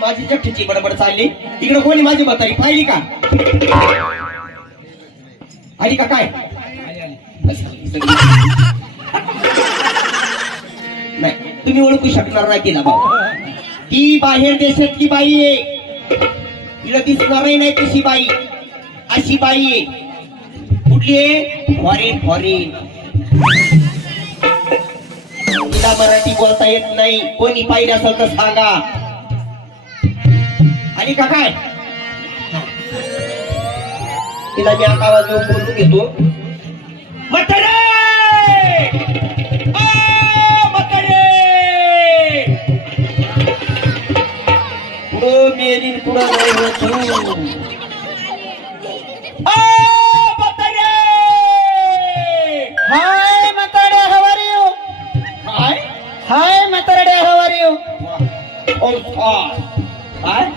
माझी जठ्ठीची बडबड चालली. इकडे कोणी माझी म्हातारी पाहिली का? आली का काय? नाही तुम्ही ओळखू शकणार नाही तिला भाऊ ती बाहेर देशातली बाई आहे. तिला दिसणारही नाही तशी बाई. अशी बाई आहे. कुठली आहे? फॉरेन फॉरेन तिला मराठी बोलता येत नाही. कोणी पाहिलं असेल तर सांगा. आणि का काय? तिला मी आता आवाज येऊन बोलून घेतो. म्हातारे! आ, म्हातारे! कुठं मेलीन कुठं नाही होत. हाय how are you? हाय? म्हातारे how are you? Oh, काय